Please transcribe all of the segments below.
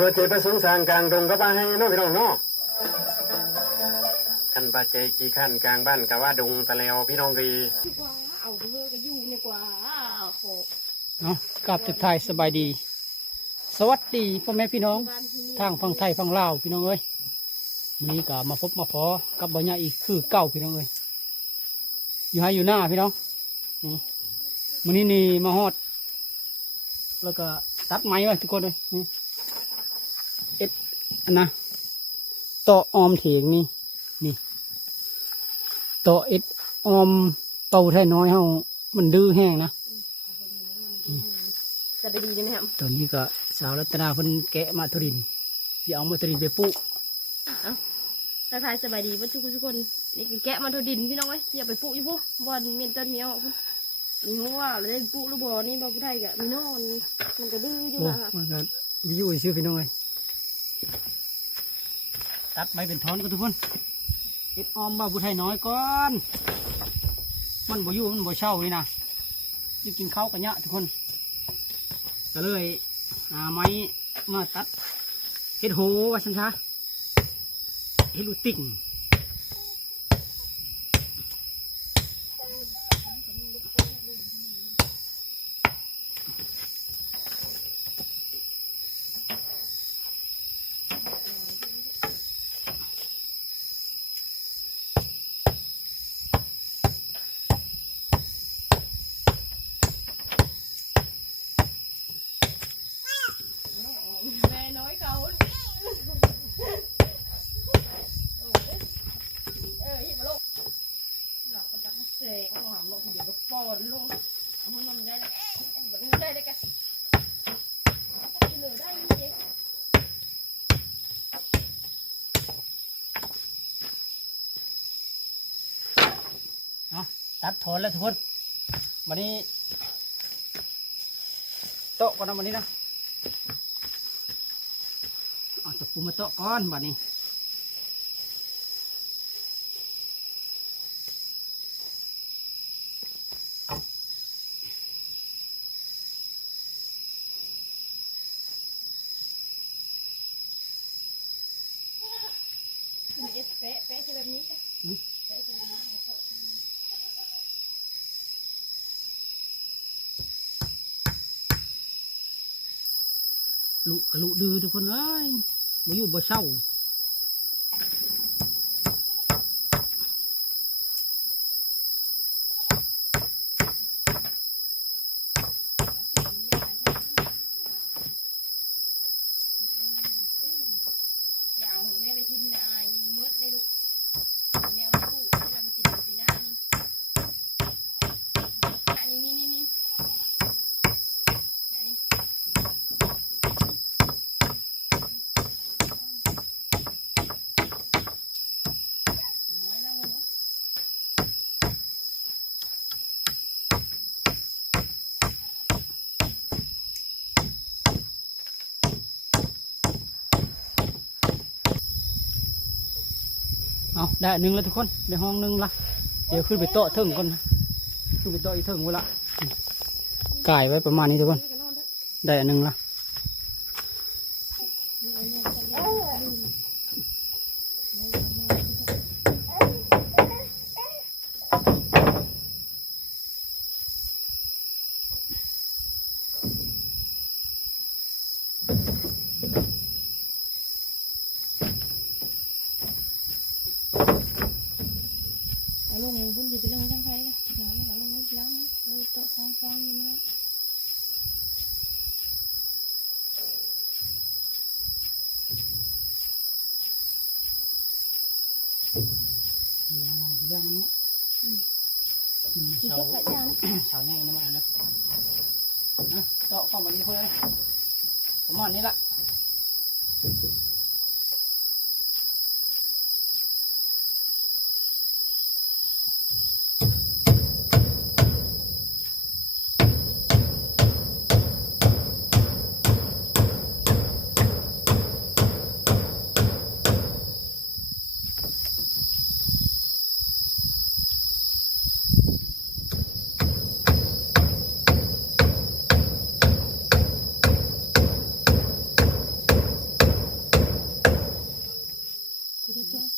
รถเจไปสูงสางกลางดงก็บ้าให้น้องพี่น้องเนาะกันปาเจกี่ขั้นกลางบ้านกะว่าดงตะแล้วพี่น้องดีกว่าเอาเพื่อก็อยู่ในกว่าโคเนาะกับทักทายสบายดีสวัสดีพ่อแม่พี่น้องทางฝั่งไทยฝั่งลาวพี่น้องเอ้ยวันนี้ก็มาพบมาพอกับบ่อยาอีกคือเก่าพี่น้องเอ้ยอยู่ให้อยู่หน้าพี่น้องวันนี้นี่มาฮอดแล้วก็ตัดไม้ไว้ทุกคนเลยเอ็ดนะต่อออมเถียงนี่ต่อเอ็ดออมเป่าไทยน้อยเฮามันดื้อแห้งนะจะไปดีใช่ไหมครับตอนนี้ก็สาวรัตนาเพิ่นแกะมาทุรินอย่าเอามาทุรินไปปลูกทักทายสบายดีทุกคนนี่คือแกะมาทดินพี่น้องเว้ยอย่าไปปลูกอยู่พวกบอลเมียนต้นเมียวนี่ว่าเราได้ปลูกหรือบ่นี่บ่ผู้ไทยกะมีนอนมันก็ดื้ออยู่นะมันก็วิวชื่อพี่น้องเลยตัดไม้เป็นท่อนกันทุกคนเอ็ดออมบ่ผู้ไทยน้อยก่อนมันบ่อยู่มันบ่เช่าเลยนะจะกินข้าวกันเยอะทุกคนก็เลยหาไม้มาตัดเฮ็ดโหว่าฉันช้าเฮ็ดลูติ่งแม่น้อยเขาหิบลงหลับกันตั้งเสกเอาหามลงเดี๋ยวก็ปอนลงเอาให้มันได้เลยแบบนี้ได้เลยกันเหลือได้ยังไงตัดถอนแล้วทุกคนวันนี้โต๊ะก่อนนะวันนี้นะเอาตะปูมาโต๊ะก่อนวันนี้แปะใช่แบบนี้ใช่แปะใช่แบบนี้ลุกะลุดื้อทุกคนเอ้ยมาอยู่บ่เช่าอย่าเอาแม่ไปทิ้งในอายมืดเลยลูกแม่มาคู่ให้เราไปกินปีหน้านี่เอาได้อันหนึงแล้วทุกคนได้ห้องหนึงละเดี๋ยวขึ้นไปโต๊ะเทิงก่อนนะขึ้นไปโต๊ะอีกเทิงไว้ละก่ายไว้ประมาณนี้ทุกคนได้อันหนึงละลงพุ่นอยู่ไปลงช่างไฟนะลงล้างโต๊ะฟองอยู่นะย่างเนาะเสาเสาแน่น้ำมันนะโต๊ะเข้ามาดีเพื่อนประมาณนี้ละ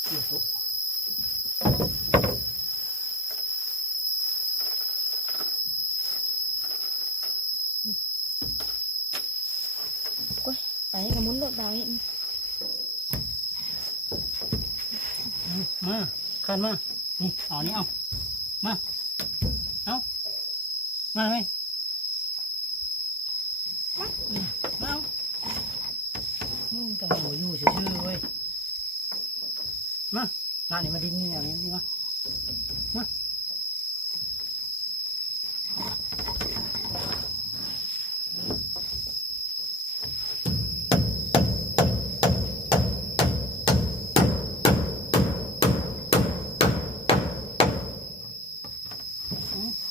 ไปกับมุนโดดดาวเห็น มาขันมานี่เอานี่เอามาเอามาไหมมาเอาแต่มาอยู่ชื่อๆเว้ยมาหน้านี่มาดินนี่อย่างนี้มามา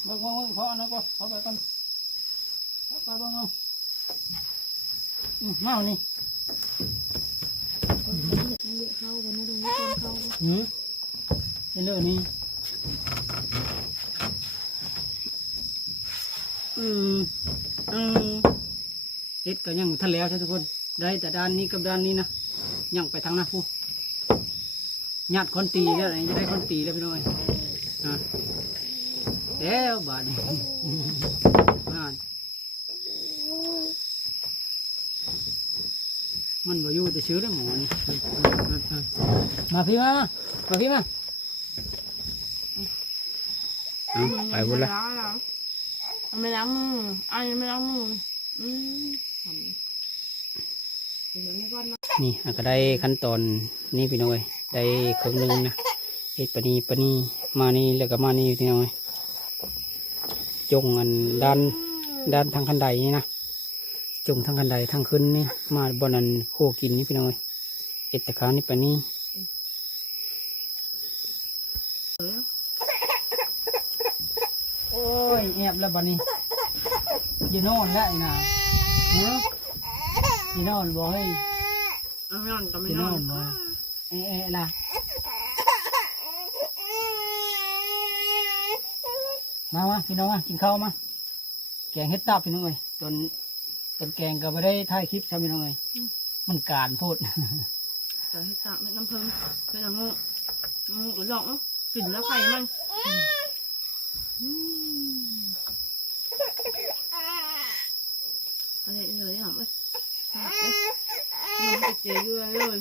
เบิ่งขออันนั้นก็ขอไปก่อนขอไปเบิ่งเอามาเอานี่ เข้ากันนะดูไม่ควรเข้า เรื่องนี้เฮ็ดก็ยังทันแล้วใช่ทุกคนได้แต่ด้านนี้กับด้านนี้นะยังไปทางหน้าผู้ญาติคนตีแล้วจะได้คนตีแล้วพี่น้อยแล้วบาดนี้มันบ่อยู่แต่ชื้อแล้วหมอนี่มาพี่มาพี่มาไปบุญละ ไม่ล้างมืออันนี้ไม่ล้างมือนี่ก็ได้ขั้นตอนนี้พี่น้อยได้ครึ่งหนึงนะเฮ็ดปนีมานี่แล้วก็มานี่พี่น้อยจงอันด้านทางคันไดนี่นะจงทางคันไดทางขึ้นนี่มาบนนั้นโคกินนี่พี่น้อยเอ็ดตะขานี่ปนีโอ้ยแอบแล้วบัดนี้ยีนอนแล้วนะยีนอนบ่ให้ ไม่นอนก็ไม่ ยี น น อ อน นบ่ล่ะมาพี่น้องกินข้าวมาแกงเฮ็ดตับพี่น้องเอ้ยจนแกงก็ไม่ได้ถ่ายคลิปทำพี่น้องเอ้ยมันการพูด แต่ให้ตาไม่น้ำเพิ่มเป็นอย่างงูหลอกกลิ่นแล้วไข่มันอะไรเลยหอมเลยมันเจียวเลย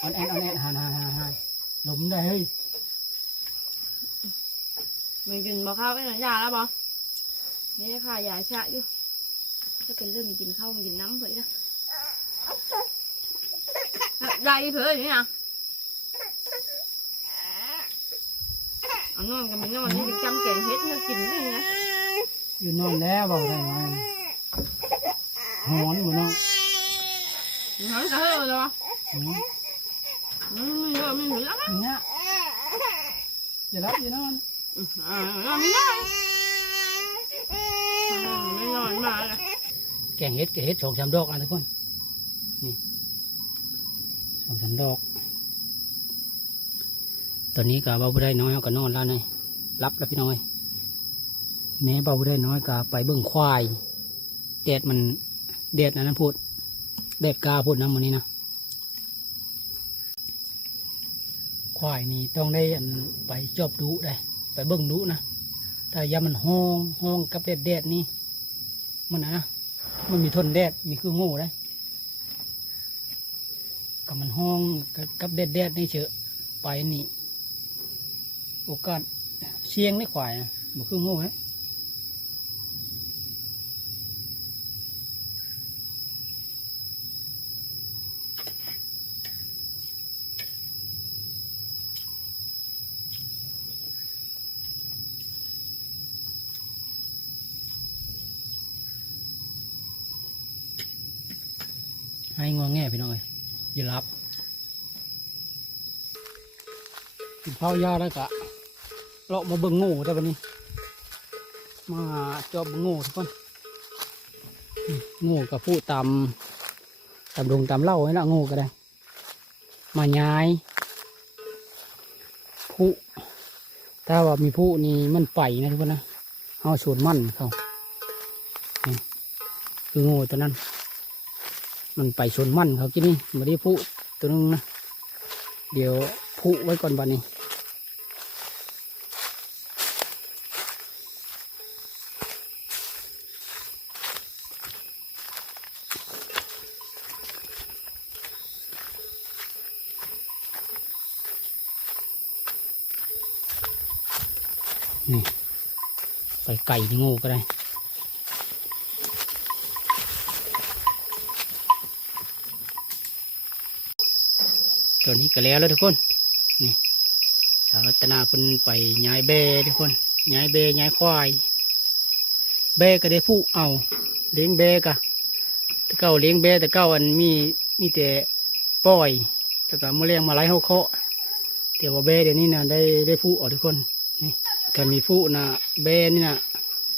อ่อนแอนหานหลมได้เฮ้ยmìnhกินบ่ข้าวไอ้หน่อยยาแล้วบ่นี่ค่ะยาชะอยู่ถ้าเป็นเรื่องmìnhกินข้าวmìnhกินน้ำvậy đó đây thử rồi nè ngon cái mình ngon đi chăm kèm hết nó chín cái nè อยู่นอนแล้วบอกได้ไหมหอนหมดเนาะ hả cả hơi rồi mình thử lắm เนี่ยอย่ารับอย่านอน mình ngon mà แกงเฮ็ด2-3 ดอกอ่ะทุกคนนี่2-3 ดอกตอนนี้ก็เบาได้น้อยเขาก็นอนแล้วนี่รับแล้วพี่น้อยแม่เบาได้น้อยก็ไปเบิ่งควายแดดนั้นพูดแดดกาพูดน้ำมันนี้นะควายนี่ต้องได้ไปจอบดุได้ไปเบิ่งดุนะแต่ยามันห้องกับแดดนี่มันนะมันมีทนแดดมีคือโง่ได้กับมันห้องกับแดดนี่เฉอะไปนี่โอกาสเชียงได้ควายนะมันคือโง่ไหมให้งอแง่พี่น้อยอย่ารับกินข้าวยาแล้วกะเลาะมาเบิ่งงูแต่วันนี้มาจอบเบิ่งงูทุกคนงูกับผู้ตำดงตำเล่าให้ละงูก็ได้มาย้ายผู้ถ้าว่ามีผู้นี่มันไปนะทุกคนนะเอาชวนมั่นเขาคืองูตัวนั้น มันไปชนมันเขากินนี่มาได้ผู้ตัวนึงนะเดี๋ยวผู้ไว้ก่อนบัดนี้นี่ใส่ไก่ที่งูก็ได้ตัวนี้ก็แล้วทุกคนนี่สาวรัตนาเป็นไปย้ายเบทุกคนย้ายเบย้ายควายเบก็ได้ผู้เอาเลี้ยงเบกะแต่เก้าเลี้ยงเบแต่เก้าอันมีแต่ปล่อยแต่ก็มาเลี้ยงมาไล่เขาเคาะแต่ว่าเบเดี๋ยวนี้นะได้ผู้ออกทุกคนนี่ก็มีผู้นะเบนี่นะ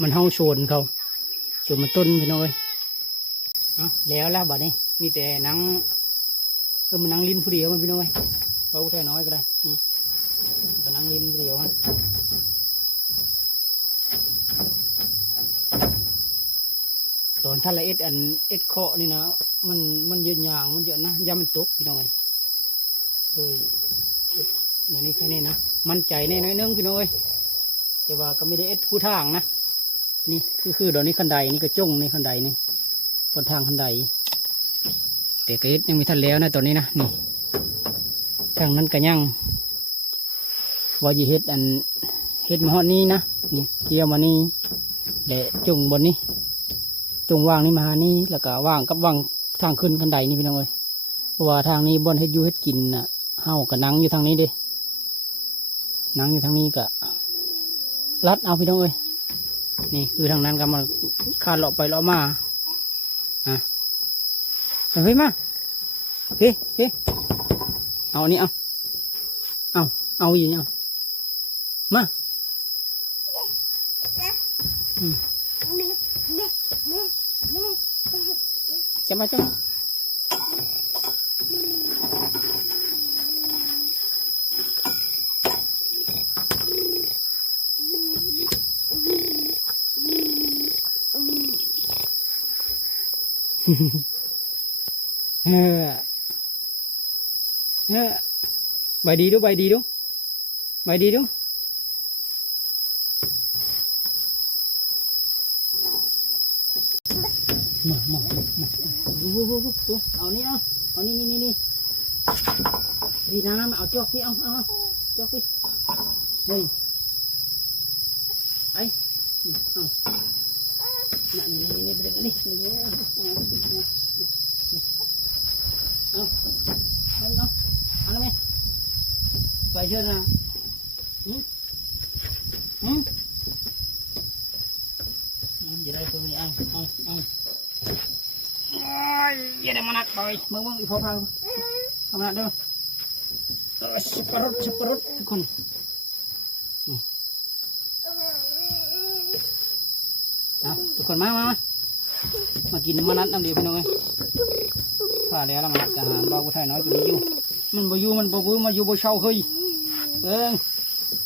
มันเฮาชวนเขาชวนมันต้นพี่น้อยเอาแล้วบัดนี้มีแต่หนังมันนั่งลิ้นผู้เดียวมันพี่น้อยเอาแค่น้อยก็ได้นี่ก็นั่งลิ้นผู้เดียวมันตอนท่านละเอ็ดเคาะนี่นะมันเยอะอย่างมันเยอะนะย่ามันตกพี่น้อยเลยอย่างนี้แค่นี้นะมันใจแน่น้อยนึงพี่น้อยแต่ว่าก็ไม่ได้เอ็ดคู่ทางนะนี่คือตอนนี้คันใดนี่ก็จ้งในคันใดนี่บนทางคันใดแต่ก็ยังมีทันแล้วนะตอนนี้นะนี่ทางนั้นก็ยังว่าจะเฮ็ดมาฮอดนี้นะนี่เกี่ยวมานี่และจุ่งบนนี้จุ่งว่างนี่มานี่แล้วก็ว่างกับว่างทางขึ้นคันใดนี่พี่น้องเอ้ยเพราะว่าทางนี้บนเฮ็ดอยู่เฮ็ดกินน่ะเฮากับนังอยู่ทางนี้เด้นังอยู่ทางนี้ก็ลัดเอาพี่น้องเอ้ยนี่คือทางนั้นก็มาคาดเลาะไปเลาะมาเฮ้ยมาเฮ้เอาอันนี้เอาอีกเอามาจับมาใบดีดูมาเอานี่เอานี่ดีน้ำเอาจอกพี่เอาจอกพี่เฮ้ยไอ้เอานี่ไปเลยนี่เอาแล้วไหมไปเชิญนะอย่าได้ตัวนี้เอาอย่าได้มานักบ่อยมึงอีพอพาทำนักเด้อสับปะรดทุกคนทุกคนมากินมานัดน้ำเดียวพี่น้องเลยพาแล้วมานัดอาหารบ่าวไทยน้อยตัวนี้อยู่มันบ่อยู่มันบ่มาอยู่บ่เช่าเฮ้ย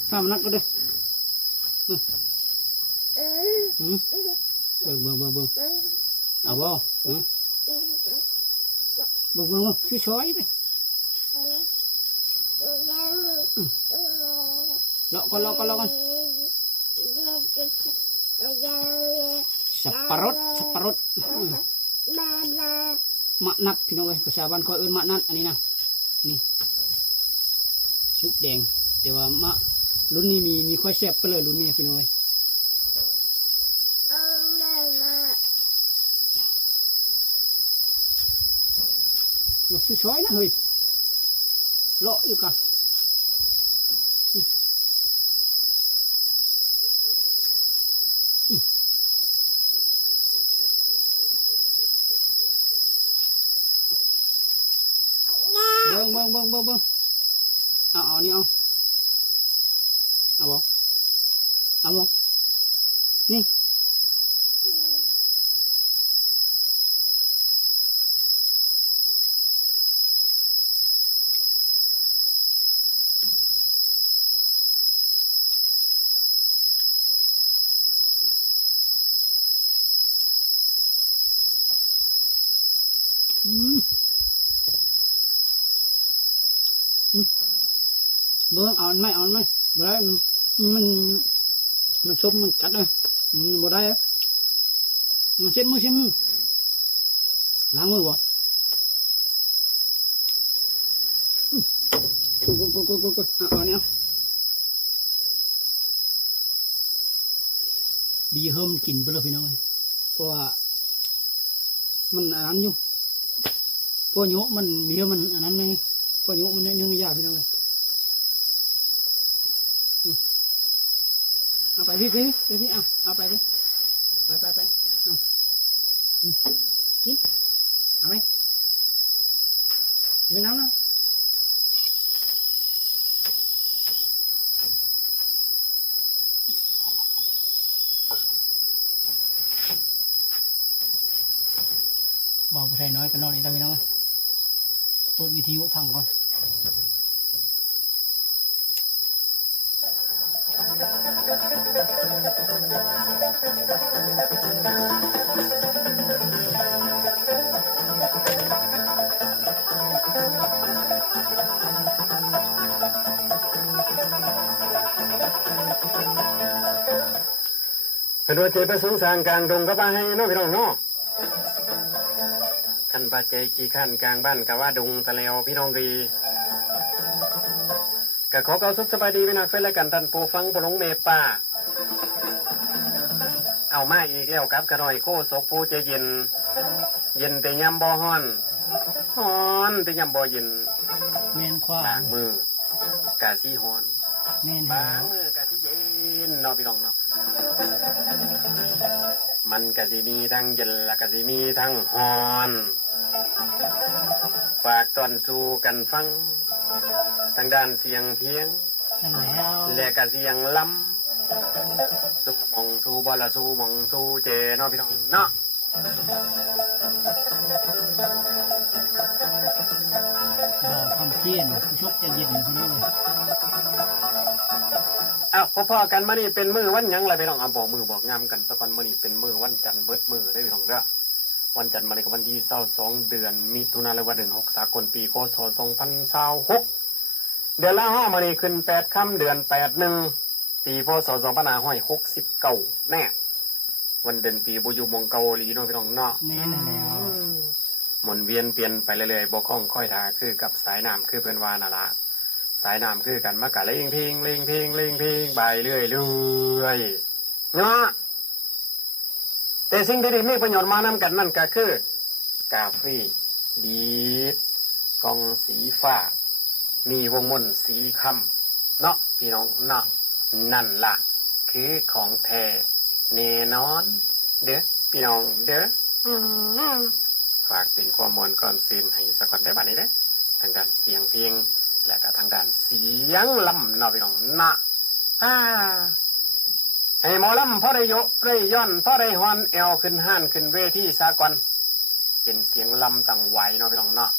พามานัดก็เด้อเบิ่งเอาบ่เบิ่งช่วยดิเลาะก่อนสับปะรดมะนัดพี่น้องเอ้ยภาษาบ้านคอยเอิ้นมะนัดอันนี้นะนี่ชุกแดงแต่ว่ามะรุ่นนี้มีค่อยแซ่บไปเลยรุ่นนี้พี่น้องเอ้ยเราช่วยนะเฮ้ยเลาะอยู่กันเบิ่งเอานี่เอาบ่นี่ เบิ่งเอาไหมเอาไหมบ่ได้มันมันชมมันกัดเลยมันบ่ได้มันเช็ดมือล้างมือบ่กูเอาเนี่ยดีเฮิมกินไปเลยพี่น้องเพราะว่ามันอันนั้นอยู่พวกโยมันมีเยอะมันอันนั้นไงพวกโยมันเนื้อยากพี่น้องเอาไปพี่เอาไปเลยไปเอากินเอาไหมกินน้ำนะเบาไปไทยน้อยกันนอนนี่ได้พี่น้องเปิดวิทยุพังก่อนเป็นว่าเจไปสงสารกลางดงก็บ้าให้เนาะพี่น้องเนาะขันปาเจกี่ขั้นกลางบ้านกะว่าดงตะเลวพี่น้องรีกะขอเกาสุขสบายดีพี่น้องเพื่อนและกันท่านปูฟังปูหลงเมป้าเอามาอีกแล้วครับกระหน่อยโคศกปูใจเย็นเย็นแต่ยำบ่ฮ้อนฮ้อนแต่ยำบ่เย็น เมนคว้า บางมือกะซี่ฮ้อน เมน บางมือกะซี่เย็นเนาะพี่น้องเนาะมันกะสิมีทั้งเย็นและกะสิมีทั้งฮ้อนฝากตอนสู่กันฟังทางด้านเสียงเพียง นั่นแล้ว และกะเสียงลำสู่มองสู่บอละสู่มองสู่เจเนาะพี่น้องเนาะ รอความเพียรชกจะเย็นพี่น้อง อ้าวพ่อๆกันมานี่เป็นมือวันหยังไรพี่น้องบอกมือบอกงามกันสักวันมานี่เป็นมือวันจันทร์เบิดมือได้พี่น้องเด้อวันจันทร์มาในวันที่22 เดือนมิถุนายนวันเดือน6สากลปีคศ2026เดือนละ5มานี่ขึ้น8ค่ำเดือน81ปีพศ2569แน่วันเดือนปีบุยุมงเกาหลีเนาะพี่น้องเนาะ เมนแล้ว หมุนเวียนเปลี่ยนไปเรื่อยๆบ่คล่องค่อยทาคือกับสายน้ำคือเพิ่นว่านั่นละสายน้ำคือกันมากะเล่งเพลงไปเรื่อยๆเนาะแต่สิ่งที่มีประโยชน์มานำกันนั่นก็คือกาแฟดีดกองสีฟ้ามีวงมนต์สีคำเนาะพี่น้องเนาะนั่นล่ะคือของแท้แน่นอนเด้อพี่น้องเด้อฝากเป็นข้อมูลก่อนซีนให้สักคนได้บ้านี้เด้อทางด้านเสียงเพลงและก็ทางด้านเสียงลำเนาะพี่น้องนะให้หมอลำพ่อได้ยกได้ย่อนพ่อได้ฮอนแอลขึ้นห้านขึ้นเวทีสากลเป็นเสียงลำต่างไหวเนาะพี่น้องเนาะ